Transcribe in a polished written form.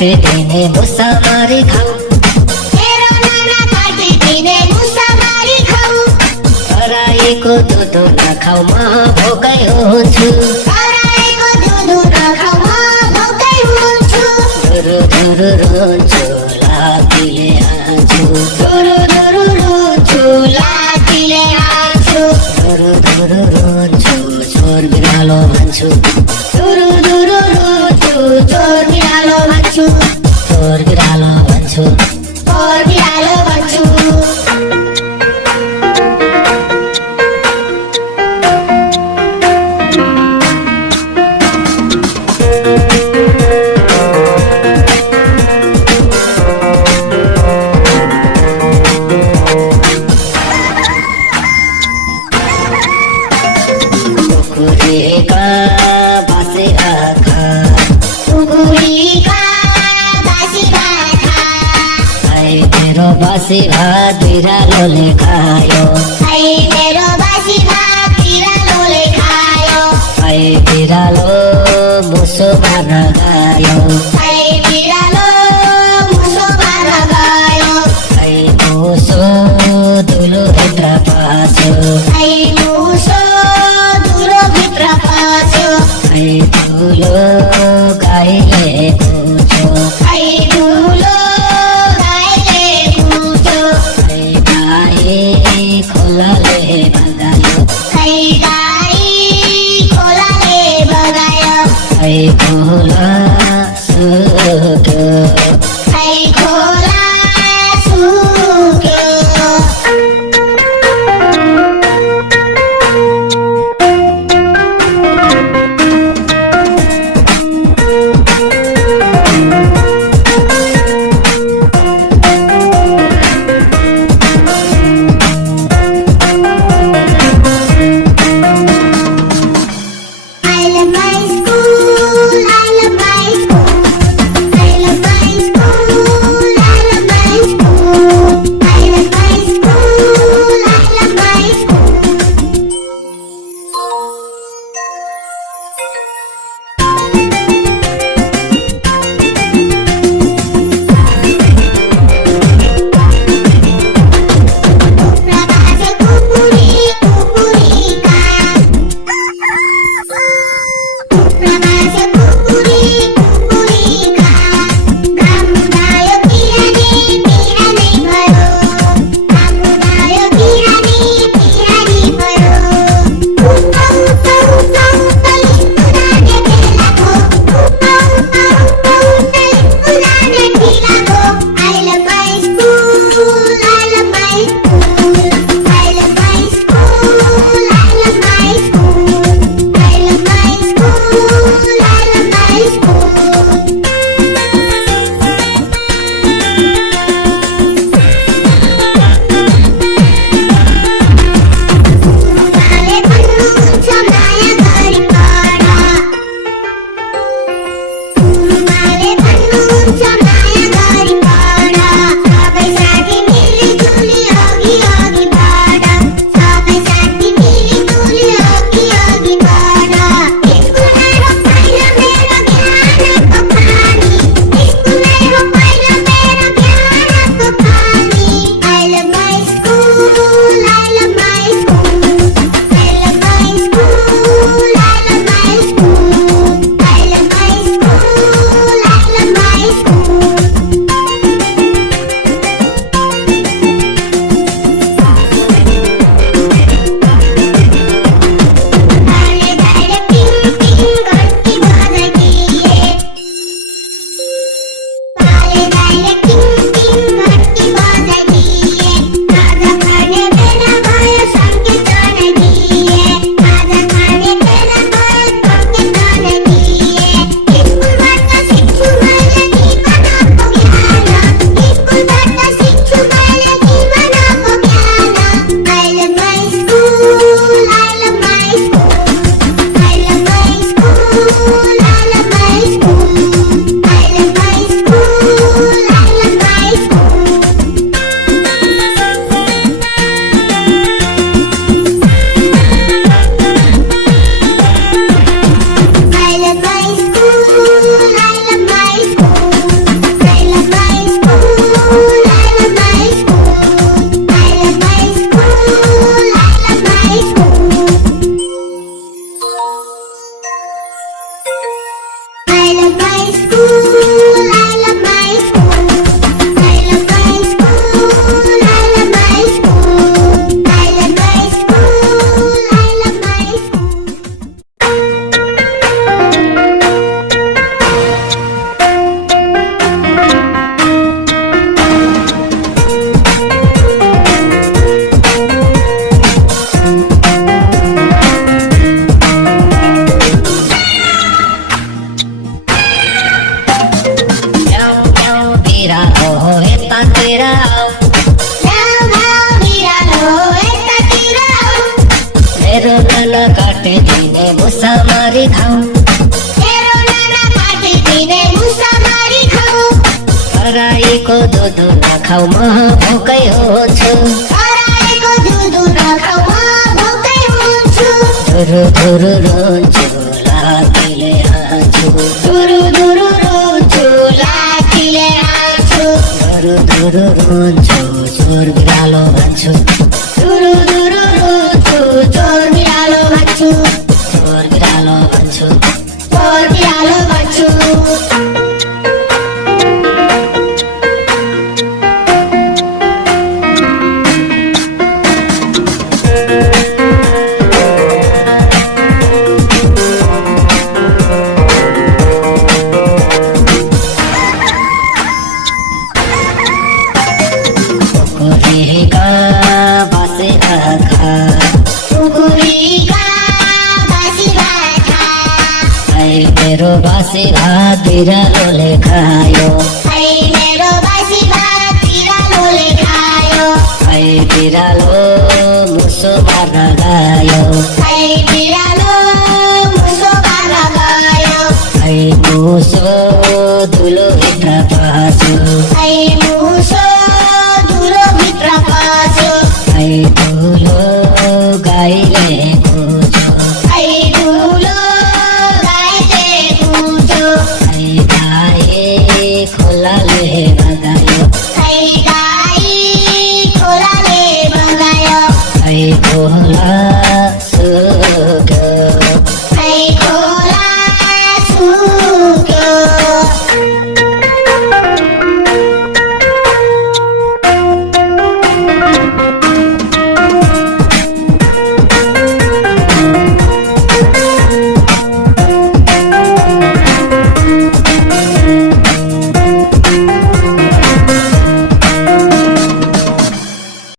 काटिदिने मुसा मारी खाऊ मेरो नाना काटिदिने मुसा मारी खाऊ कराएको दुध नखाऊ म भोकै हुन्छु कराएको दुध नखाऊ म भोकै हुन्छु धुरु धुरु रुन्छु लातीले हान्छु धुरु धुरु रुन्छु लातीले हान्छु धुरु धुरु रुन्छु चोर बिरालो भन्छु धुरु धुरु रुन्छु चोर बिरालो भन्छु चोर बिरालो भन्छु चोर बिरालो भन्छु कुकुरीका बासे आँखा कुकुरीका बासी भात खा आइ मेरो बासी भात बिरालोले खायो आई मेरो बासी भात बिरालोले खायो आइ बिरालो मुसो मार्न गयो आई बिरालो मुसो मार्न गयो आइ मुसो धुलो भित्र पाछो आई मुसो धुलो भित्र पस्यो आइ धुलो गाईले कुचो आई धुलो गाईले कुट्यो आइ गाई खोलाले बगायो आई गाई खोलाले बगायो आइ खोला खराईको दुध नखाऊ म भोकै हुन्छु खराएको दुधु नखाऊ म भोकै हुन्छु धुरु धुरु रोन्छु लाठीले हान्छु धुरु धुरु रोन्छु लाठीले हान्छु धुरु धुरु रोन्छु चोर बिरालो भन्छु धुरु धुरु रोन्छु चोर बिरालो भन्छु चोर बिरालो भन्छु चोर बिरालो भन्छु कुकुरीका बसेर खा कुकुरीका बासी भात खा ऐ मेरो बासी भात बिरालोले खायो ऐ मेरो बासी भात बिरालोले खायो ऐ बिरालो मुसो मार्न गयो ऐ बिरालो मुसो मार्न गयो ऐ मुसो धुलोभित्र पस्यो ऐ मुसो धुलोभित्र पस्यो ऐ धुलो गाईले कुचो ऐ धुलो गाईले कुचो ऐ गाई खोलाले बगायो